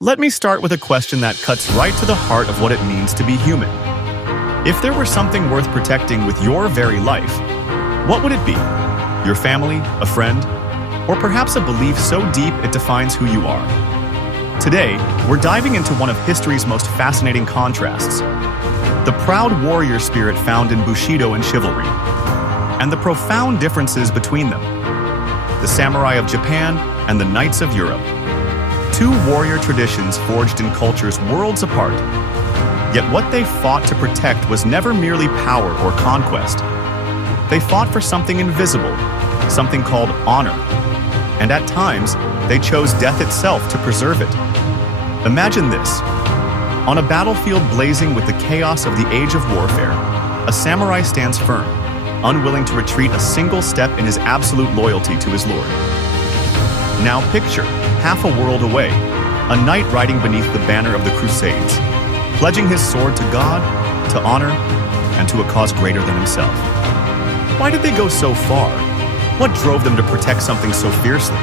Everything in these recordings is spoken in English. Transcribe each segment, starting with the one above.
Let me start with a question that cuts right to the heart of what it means to be human. If there were something worth protecting with your very life, what would it be? Your family, a friend, or perhaps a belief so deep it defines who you are? Today, we're diving into one of history's most fascinating contrasts, the proud warrior spirit found in Bushido and Chivalry, and the profound differences between them. The samurai of Japan and the knights of Europe. Two warrior traditions forged in cultures worlds apart. Yet what they fought to protect was never merely power or conquest. They fought for something invisible, something called honor. And at times, they chose death itself to preserve it. Imagine this. On a battlefield blazing with the chaos of the age of warfare, a samurai stands firm, unwilling to retreat a single step in his absolute loyalty to his lord. Now picture, half a world away, a knight riding beneath the banner of the Crusades, pledging his sword to God, to honor, and to a cause greater than himself. Why did they go so far? What drove them to protect something so fiercely?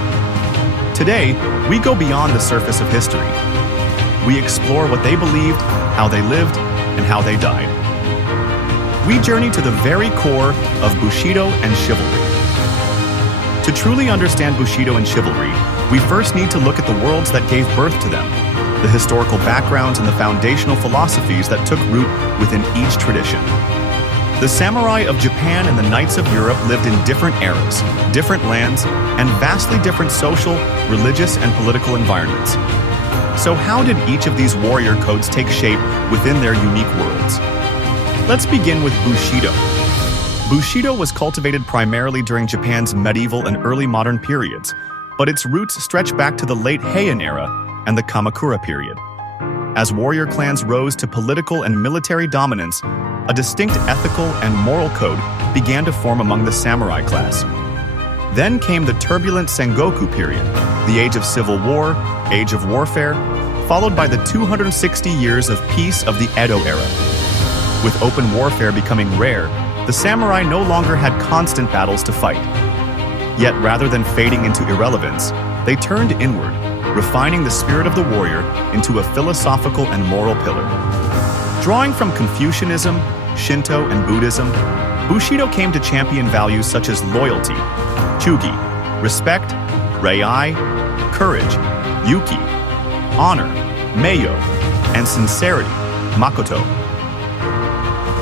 Today, we go beyond the surface of history. We explore what they believed, how they lived, and how they died. We journey to the very core of Bushido and Chivalry. To truly understand Bushido and Chivalry, we first need to look at the worlds that gave birth to them, the historical backgrounds and the foundational philosophies that took root within each tradition. The samurai of Japan and the knights of Europe lived in different eras, different lands, and vastly different social, religious, and political environments. So how did each of these warrior codes take shape within their unique worlds? Let's begin with Bushido. Bushido was cultivated primarily during Japan's medieval and early modern periods, but its roots stretch back to the late Heian era and the Kamakura period. As warrior clans rose to political and military dominance, a distinct ethical and moral code began to form among the samurai class. Then came the turbulent Sengoku period, the age of civil war, age of warfare, followed by the 260 years of peace of the Edo era. With open warfare becoming rare, the samurai no longer had constant battles to fight. Yet rather than fading into irrelevance, they turned inward, refining the spirit of the warrior into a philosophical and moral pillar. Drawing from Confucianism, Shinto, and Buddhism, Bushido came to champion values such as loyalty, chugi, respect, rei, courage, yuki, honor, meiyo, and sincerity, makoto.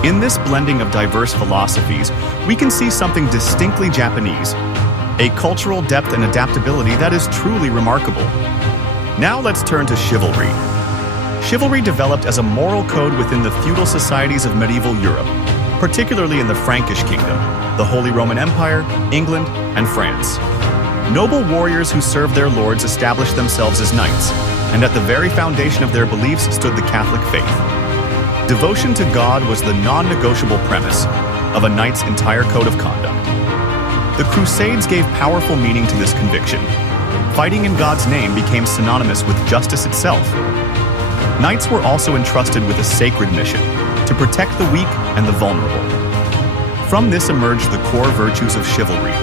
In this blending of diverse philosophies, we can see something distinctly Japanese, a cultural depth and adaptability that is truly remarkable. Now let's turn to chivalry. Chivalry developed as a moral code within the feudal societies of medieval Europe, particularly in the Frankish Kingdom, the Holy Roman Empire, England, and France. Noble warriors who served their lords established themselves as knights, and at the very foundation of their beliefs stood the Catholic faith. Devotion to God was the non-negotiable premise of a knight's entire code of conduct. The Crusades gave powerful meaning to this conviction. Fighting in God's name became synonymous with justice itself. Knights were also entrusted with a sacred mission, to protect the weak and the vulnerable. From this emerged the core virtues of chivalry: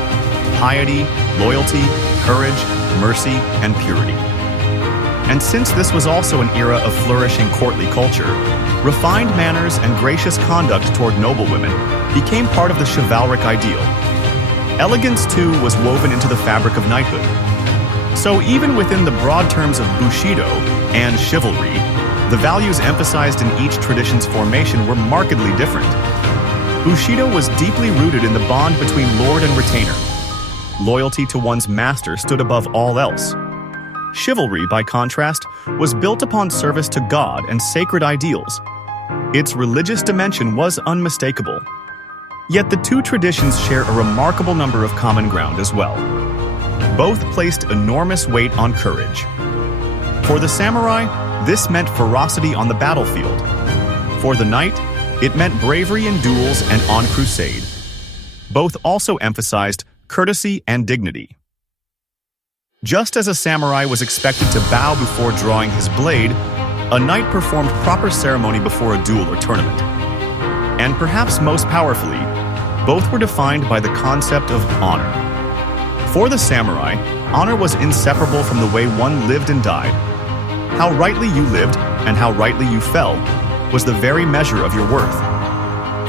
piety, loyalty, courage, mercy, and purity. And since this was also an era of flourishing courtly culture, refined manners and gracious conduct toward noblewomen became part of the chivalric ideal. Elegance, too, was woven into the fabric of knighthood. So even within the broad terms of Bushido and chivalry, the values emphasized in each tradition's formation were markedly different. Bushido was deeply rooted in the bond between lord and retainer. Loyalty to one's master stood above all else. Chivalry, by contrast, was built upon service to God and sacred ideals. Its religious dimension was unmistakable. Yet the two traditions share a remarkable number of common ground as well. Both placed enormous weight on courage. For the samurai, this meant ferocity on the battlefield. For the knight, it meant bravery in duels and on crusade. Both also emphasized courtesy and dignity. Just as a samurai was expected to bow before drawing his blade, a knight performed proper ceremony before a duel or tournament. And perhaps most powerfully, both were defined by the concept of honor. For the samurai, honor was inseparable from the way one lived and died. How rightly you lived and how rightly you fell was the very measure of your worth.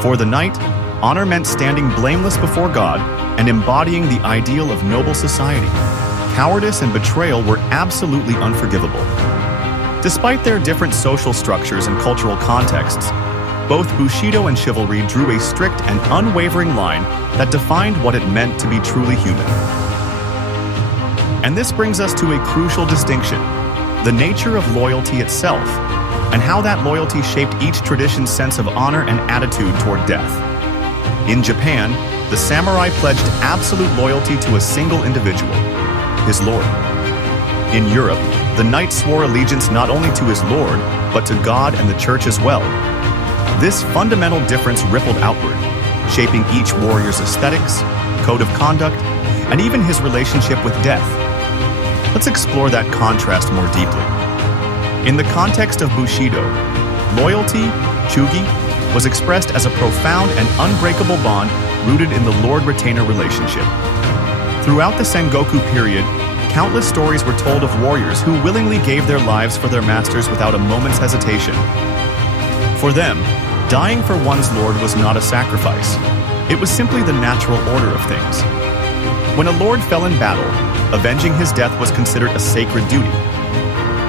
For the knight, honor meant standing blameless before God and embodying the ideal of noble society. Cowardice and betrayal were absolutely unforgivable. Despite their different social structures and cultural contexts, both Bushido and Chivalry drew a strict and unwavering line that defined what it meant to be truly human. And this brings us to a crucial distinction: the nature of loyalty itself, and how that loyalty shaped each tradition's sense of honor and attitude toward death. In Japan, the samurai pledged absolute loyalty to a single individual, his lord. In Europe, the knight swore allegiance not only to his lord, but to God and the church as well. This fundamental difference rippled outward, shaping each warrior's aesthetics, code of conduct, and even his relationship with death. Let's explore that contrast more deeply. In the context of Bushido, loyalty, chugi, was expressed as a profound and unbreakable bond rooted in the lord-retainer relationship. Throughout the Sengoku period, countless stories were told of warriors who willingly gave their lives for their masters without a moment's hesitation. For them, dying for one's lord was not a sacrifice. It was simply the natural order of things. When a lord fell in battle, avenging his death was considered a sacred duty.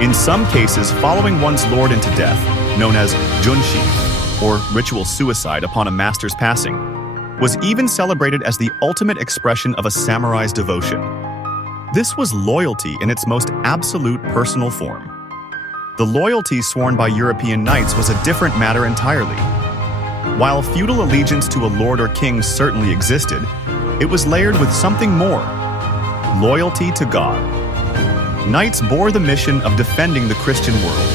In some cases, following one's lord into death, known as junshi, or ritual suicide upon a master's passing, was even celebrated as the ultimate expression of a samurai's devotion. This was loyalty in its most absolute personal form. The loyalty sworn by European knights was a different matter entirely. While feudal allegiance to a lord or king certainly existed, it was layered with something more: loyalty to God. Knights bore the mission of defending the Christian world,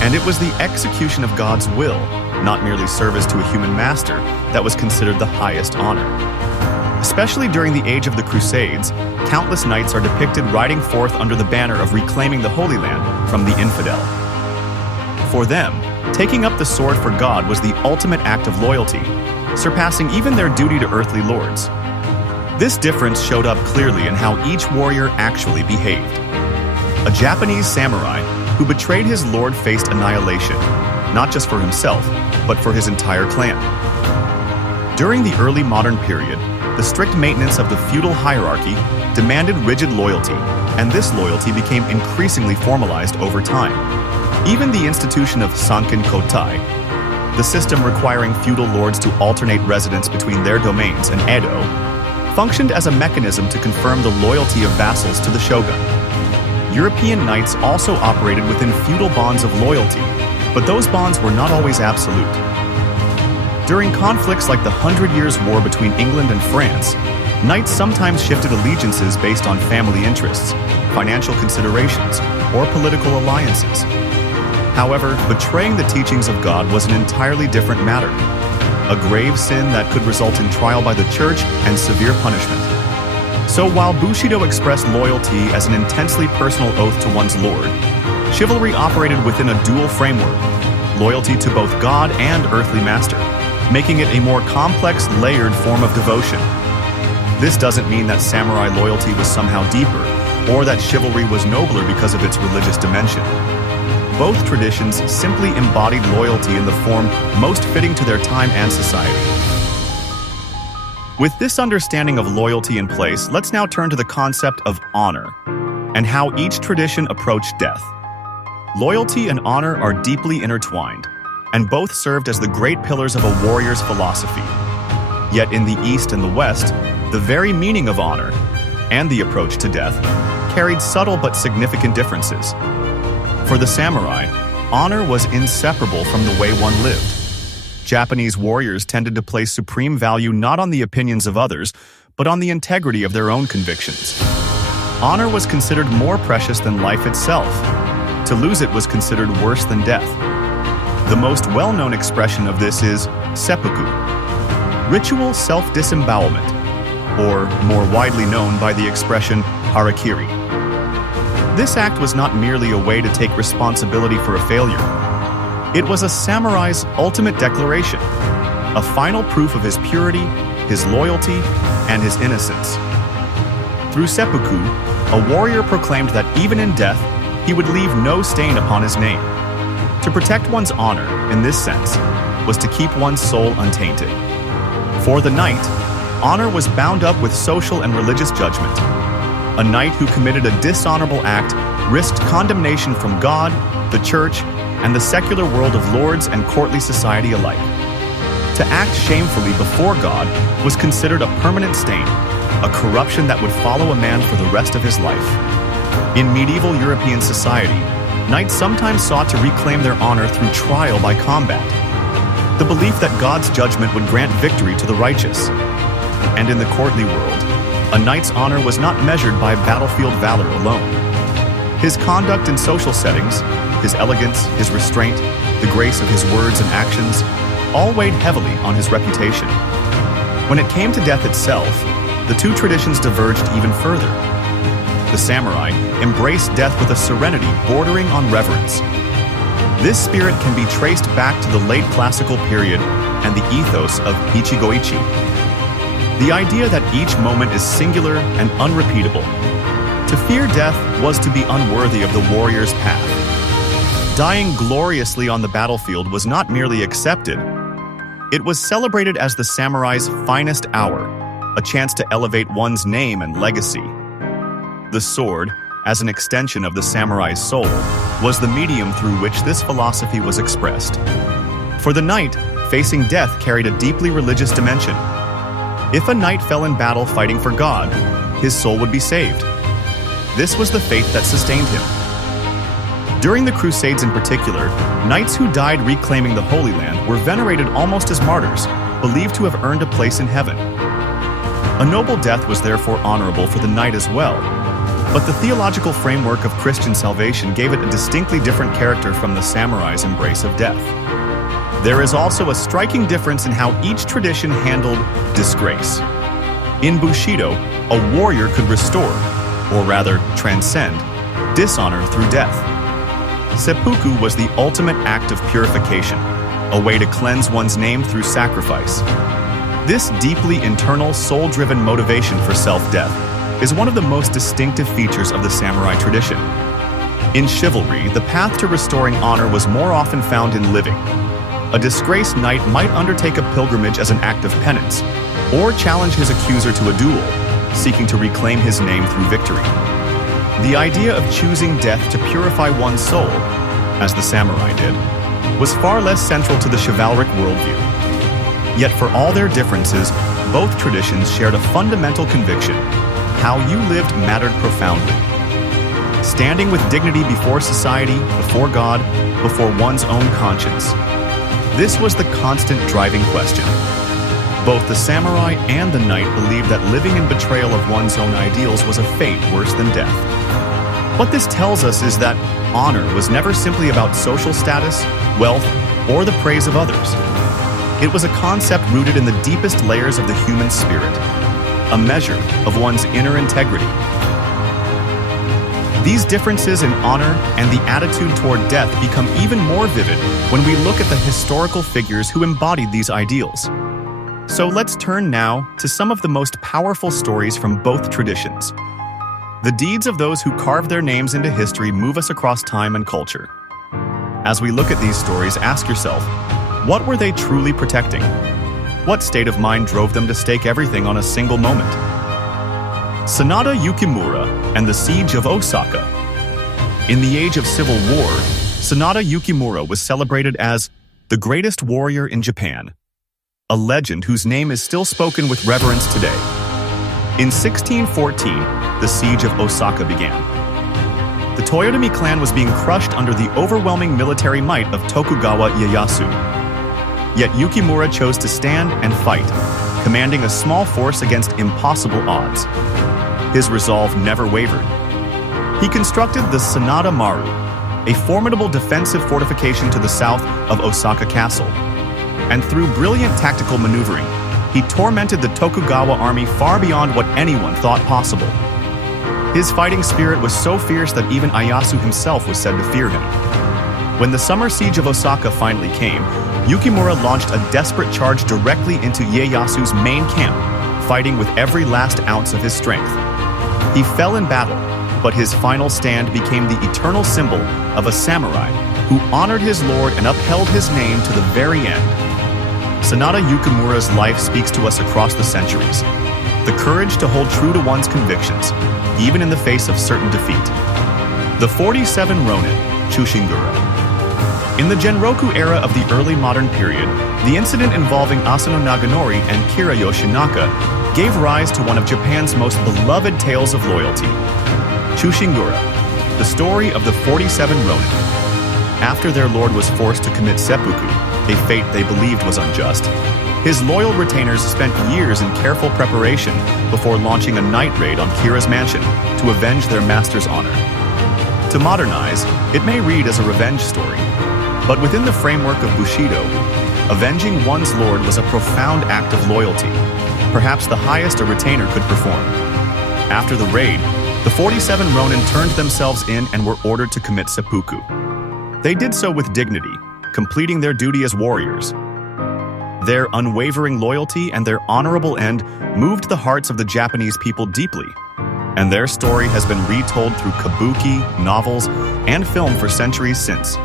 and it was the execution of God's will, not merely service to a human master, that was considered the highest honor. Especially during the age of the Crusades, countless knights are depicted riding forth under the banner of reclaiming the Holy Land from the infidel. For them, taking up the sword for God was the ultimate act of loyalty, surpassing even their duty to earthly lords. This difference showed up clearly in how each warrior actually behaved. A Japanese samurai who betrayed his lord faced annihilation, not just for himself, but for his entire clan. During the early modern period, the strict maintenance of the feudal hierarchy demanded rigid loyalty, and this loyalty became increasingly formalized over time. Even the institution of Sankin Kotai, the system requiring feudal lords to alternate residence between their domains and Edo, functioned as a mechanism to confirm the loyalty of vassals to the shogun. European knights also operated within feudal bonds of loyalty, but those bonds were not always absolute. During conflicts like the 100 Years' War between England and France, knights sometimes shifted allegiances based on family interests, financial considerations, or political alliances. However, betraying the teachings of God was an entirely different matter, a grave sin that could result in trial by the church and severe punishment. So while Bushido expressed loyalty as an intensely personal oath to one's lord, chivalry operated within a dual framework: loyalty to both God and earthly master, making it a more complex, layered form of devotion. This doesn't mean that samurai loyalty was somehow deeper, or that chivalry was nobler because of its religious dimension. Both traditions simply embodied loyalty in the form most fitting to their time and society. With this understanding of loyalty in place, let's now turn to the concept of honor, and how each tradition approached death. Loyalty and honor are deeply intertwined, and both served as the great pillars of a warrior's philosophy. Yet in the East and the West, the very meaning of honor, and the approach to death, carried subtle but significant differences. For the samurai, honor was inseparable from the way one lived. Japanese warriors tended to place supreme value not on the opinions of others, but on the integrity of their own convictions. Honor was considered more precious than life itself. To lose it was considered worse than death. The most well-known expression of this is seppuku, ritual self-disembowelment, or more widely known by the expression harakiri. This act was not merely a way to take responsibility for a failure. It was a samurai's ultimate declaration, a final proof of his purity, his loyalty, and his innocence. Through seppuku, a warrior proclaimed that even in death, he would leave no stain upon his name. To protect one's honor, in this sense, was to keep one's soul untainted. For the knight, honor was bound up with social and religious judgment. A knight who committed a dishonorable act risked condemnation from God, the church, and the secular world of lords and courtly society alike. To act shamefully before God was considered a permanent stain, a corruption that would follow a man for the rest of his life. In medieval European society, knights sometimes sought to reclaim their honor through trial by combat. The belief that God's judgment would grant victory to the righteous. And in the courtly world, a knight's honor was not measured by battlefield valor alone. His conduct in social settings, his elegance, his restraint, the grace of his words and actions, all weighed heavily on his reputation. When it came to death itself, the two traditions diverged even further. The samurai embraced death with a serenity bordering on reverence. This spirit can be traced back to the late classical period and the ethos of ichigo-ichi. The idea that each moment is singular and unrepeatable. To fear death was to be unworthy of the warrior's path. Dying gloriously on the battlefield was not merely accepted, it was celebrated as the samurai's finest hour, a chance to elevate one's name and legacy. The sword, as an extension of the samurai's soul, was the medium through which this philosophy was expressed. For the knight, facing death carried a deeply religious dimension. If a knight fell in battle fighting for God, his soul would be saved. This was the faith that sustained him. During the Crusades in particular, knights who died reclaiming the Holy Land were venerated almost as martyrs, believed to have earned a place in heaven. A noble death was therefore honorable for the knight as well, but the theological framework of Christian salvation gave it a distinctly different character from the samurai's embrace of death. There is also a striking difference in how each tradition handled disgrace. In Bushido, a warrior could restore, or rather transcend, dishonor through death. Seppuku was the ultimate act of purification, a way to cleanse one's name through sacrifice. This deeply internal, soul-driven motivation for self-death is one of the most distinctive features of the samurai tradition. In chivalry, the path to restoring honor was more often found in living. A disgraced knight might undertake a pilgrimage as an act of penance, or challenge his accuser to a duel, seeking to reclaim his name through victory. The idea of choosing death to purify one's soul, as the samurai did, was far less central to the chivalric worldview. Yet for all their differences, both traditions shared a fundamental conviction: how you lived mattered profoundly. Standing with dignity before society, before God, before one's own conscience. This was the constant driving question. Both the samurai and the knight believed that living in betrayal of one's own ideals was a fate worse than death. What this tells us is that honor was never simply about social status, wealth, or the praise of others. It was a concept rooted in the deepest layers of the human spirit, a measure of one's inner integrity. These differences in honor and the attitude toward death become even more vivid when we look at the historical figures who embodied these ideals. So let's turn now to some of the most powerful stories from both traditions. The deeds of those who carved their names into history move us across time and culture. As we look at these stories, ask yourself, what were they truly protecting? What state of mind drove them to stake everything on a single moment? Sanada Yukimura and the Siege of Osaka. In the age of civil war, Sanada Yukimura was celebrated as the greatest warrior in Japan, a legend whose name is still spoken with reverence today. In 1614, the Siege of Osaka began. The Toyotomi clan was being crushed under the overwhelming military might of Tokugawa Ieyasu. Yet Yukimura chose to stand and fight, commanding a small force against impossible odds. His resolve never wavered. He constructed the Sanada Maru, a formidable defensive fortification to the south of Osaka Castle. And through brilliant tactical maneuvering, he tormented the Tokugawa army far beyond what anyone thought possible. His fighting spirit was so fierce that even Ieyasu himself was said to fear him. When the summer siege of Osaka finally came, Yukimura launched a desperate charge directly into Ieyasu's main camp, fighting with every last ounce of his strength. He fell in battle, but his final stand became the eternal symbol of a samurai who honored his lord and upheld his name to the very end. Sanada Yukimura's life speaks to us across the centuries. The courage to hold true to one's convictions, even in the face of certain defeat. The 47 Ronin, Chushingura. In the Genroku era of the early modern period, the incident involving Asano Naganori and Kira Yoshinaka gave rise to one of Japan's most beloved tales of loyalty. Chushingura, the story of the 47 Ronin. After their lord was forced to commit seppuku, a fate they believed was unjust, his loyal retainers spent years in careful preparation before launching a night raid on Kira's mansion to avenge their master's honor. To modernize, it may read as a revenge story, but within the framework of Bushido, avenging one's lord was a profound act of loyalty, perhaps the highest a retainer could perform. After the raid, the 47 Ronin turned themselves in and were ordered to commit seppuku. They did so with dignity, completing their duty as warriors. Their unwavering loyalty and their honorable end moved the hearts of the Japanese people deeply, and their story has been retold through kabuki, novels, and film for centuries since.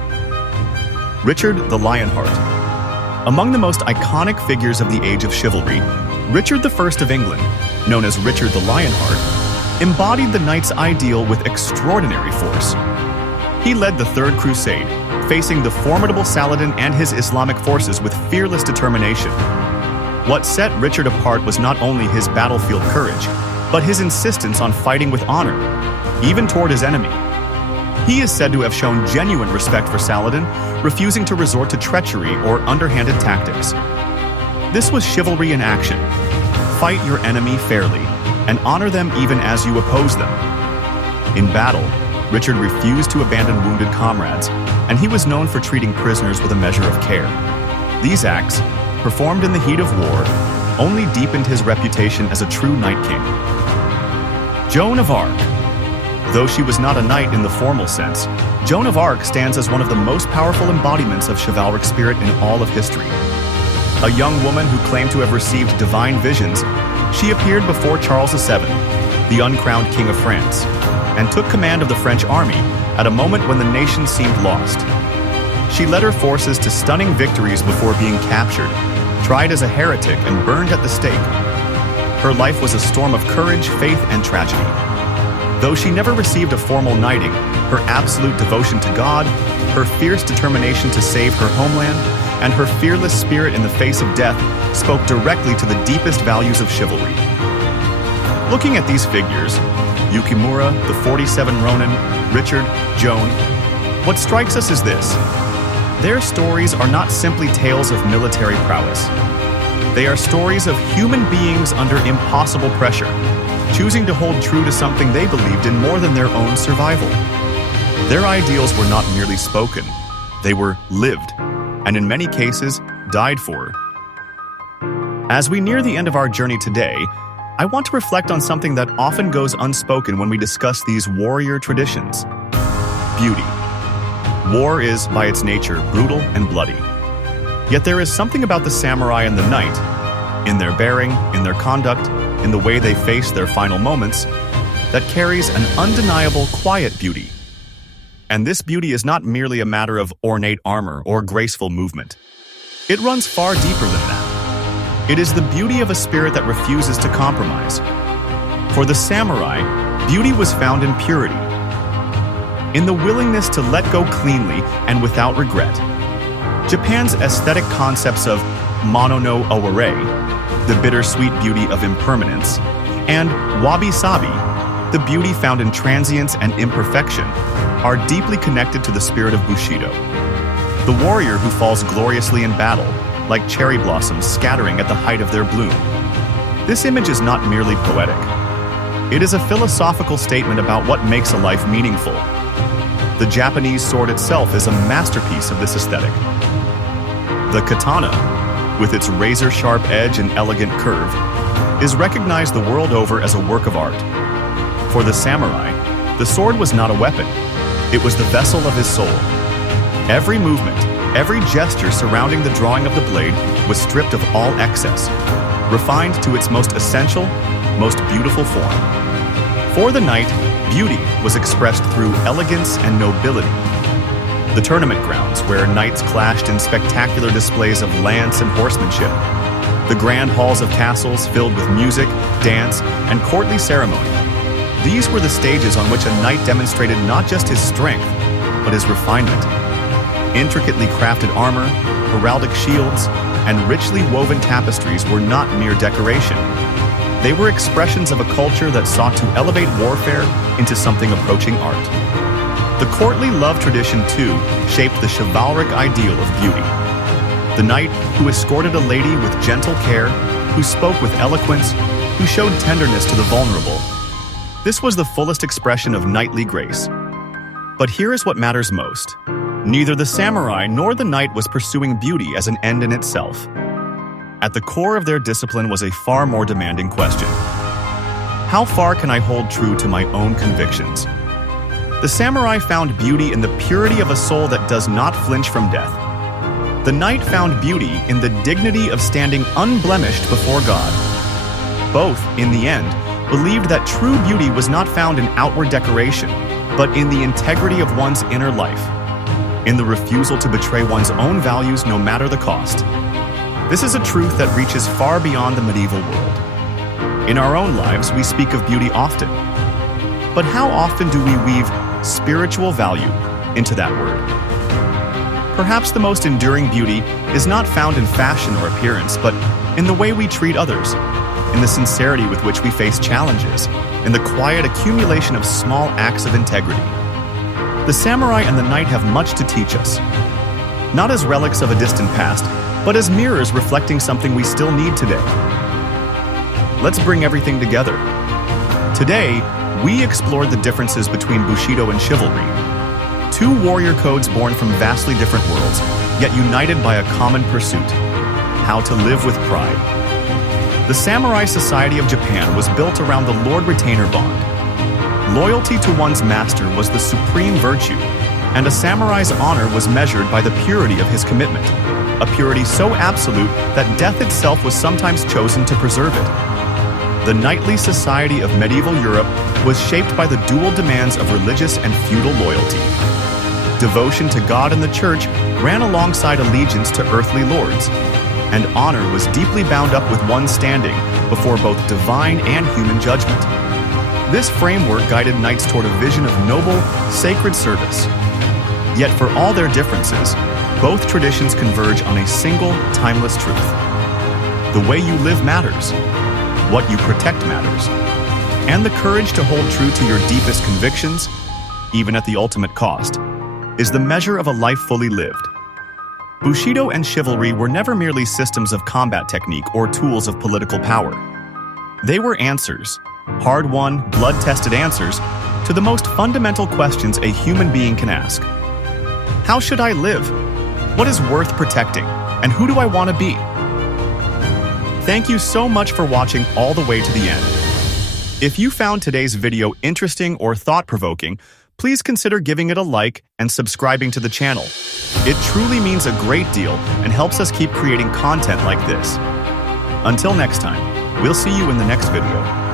Richard the Lionheart. Among the most iconic figures of the age of chivalry, Richard I of England, known as Richard the Lionheart, embodied the knight's ideal with extraordinary force. He led the Third Crusade, facing the formidable Saladin and his Islamic forces with fearless determination. What set Richard apart was not only his battlefield courage, but his insistence on fighting with honor, even toward his enemy. He is said to have shown genuine respect for Saladin, refusing to resort to treachery or underhanded tactics. This was chivalry in action. Fight your enemy fairly, and honor them even as you oppose them. In battle, Richard refused to abandon wounded comrades, and he was known for treating prisoners with a measure of care. These acts, performed in the heat of war, only deepened his reputation as a true knight king. Joan of Arc. Though she was not a knight in the formal sense, Joan of Arc stands as one of the most powerful embodiments of chivalric spirit in all of history. A young woman who claimed to have received divine visions, she appeared before Charles VII, the uncrowned King of France, and took command of the French army at a moment when the nation seemed lost. She led her forces to stunning victories before being captured, tried as a heretic, and burned at the stake. Her life was a storm of courage, faith, and tragedy. Though she never received a formal knighting, her absolute devotion to God, her fierce determination to save her homeland, and her fearless spirit in the face of death spoke directly to the deepest values of chivalry. Looking at these figures, Yukimura, the 47 Ronin, Richard, Joan, what strikes us is this. Their stories are not simply tales of military prowess. They are stories of human beings under impossible pressure, choosing to hold true to something they believed in more than their own survival. Their ideals were not merely spoken, they were lived, and in many cases, died for. As we near the end of our journey today, I want to reflect on something that often goes unspoken when we discuss these warrior traditions: beauty. War is, by its nature, brutal and bloody. Yet there is something about the samurai and the knight, in their bearing, in their conduct, in the way they face their final moments, that carries an undeniable quiet beauty. And this beauty is not merely a matter of ornate armor or graceful movement. It runs far deeper than that. It is the beauty of a spirit that refuses to compromise. For the samurai, beauty was found in purity, in the willingness to let go cleanly and without regret. Japan's aesthetic concepts of mono no aware, the bittersweet beauty of impermanence, and wabi-sabi, the beauty found in transience and imperfection, are deeply connected to the spirit of Bushido. The warrior who falls gloriously in battle, like cherry blossoms scattering at the height of their bloom. This image is not merely poetic. It is a philosophical statement about what makes a life meaningful. The Japanese sword itself is a masterpiece of this aesthetic. The katana, with its razor-sharp edge and elegant curve, is recognized the world over as a work of art. For the samurai, the sword was not a weapon. It was the vessel of his soul. Every movement, every gesture surrounding the drawing of the blade was stripped of all excess, refined to its most essential, most beautiful form. For the knight, beauty was expressed through elegance and nobility. The tournament grounds, where knights clashed in spectacular displays of lance and horsemanship. The grand halls of castles filled with music, dance, and courtly ceremony. These were the stages on which a knight demonstrated not just his strength, but his refinement. Intricately crafted armor, heraldic shields, and richly woven tapestries were not mere decoration. They were expressions of a culture that sought to elevate warfare into something approaching art. The courtly love tradition, too, shaped the chivalric ideal of beauty. The knight who escorted a lady with gentle care, who spoke with eloquence, who showed tenderness to the vulnerable. This was the fullest expression of knightly grace. But here is what matters most. Neither the samurai nor the knight was pursuing beauty as an end in itself. At the core of their discipline was a far more demanding question. How far can I hold true to my own convictions? The samurai found beauty in the purity of a soul that does not flinch from death. The knight found beauty in the dignity of standing unblemished before God. Both, in the end, believed that true beauty was not found in outward decoration, but in the integrity of one's inner life, in the refusal to betray one's own values no matter the cost. This is a truth that reaches far beyond the medieval world. In our own lives, we speak of beauty often. But how often do we weave spiritual value into that word? Perhaps the most enduring beauty is not found in fashion or appearance, but in the way we treat others, in the sincerity with which we face challenges, in the quiet accumulation of small acts of integrity. The samurai and the knight have much to teach us, not as relics of a distant past, but as mirrors reflecting something we still need today. Let's bring everything together. Today, we explored the differences between Bushido and Chivalry, two warrior codes born from vastly different worlds, yet united by a common pursuit: how to live with pride. The samurai society of Japan was built around the lord-retainer bond. Loyalty to one's master was the supreme virtue, and a samurai's honor was measured by the purity of his commitment, a purity so absolute that death itself was sometimes chosen to preserve it. The knightly society of medieval Europe was shaped by the dual demands of religious and feudal loyalty. Devotion to God and the church ran alongside allegiance to earthly lords, and honor was deeply bound up with one's standing before both divine and human judgment. This framework guided knights toward a vision of noble, sacred service. Yet for all their differences, both traditions converge on a single, timeless truth. The way you live matters. What you protect matters. And the courage to hold true to your deepest convictions, even at the ultimate cost, is the measure of a life fully lived. Bushido and chivalry were never merely systems of combat technique or tools of political power. They were answers, hard-won, blood-tested answers, to the most fundamental questions a human being can ask. How should I live? What is worth protecting? And who do I want to be? Thank you so much for watching all the way to the end. If you found today's video interesting or thought-provoking, please consider giving it a like and subscribing to the channel. It truly means a great deal and helps us keep creating content like this. Until next time, we'll see you in the next video.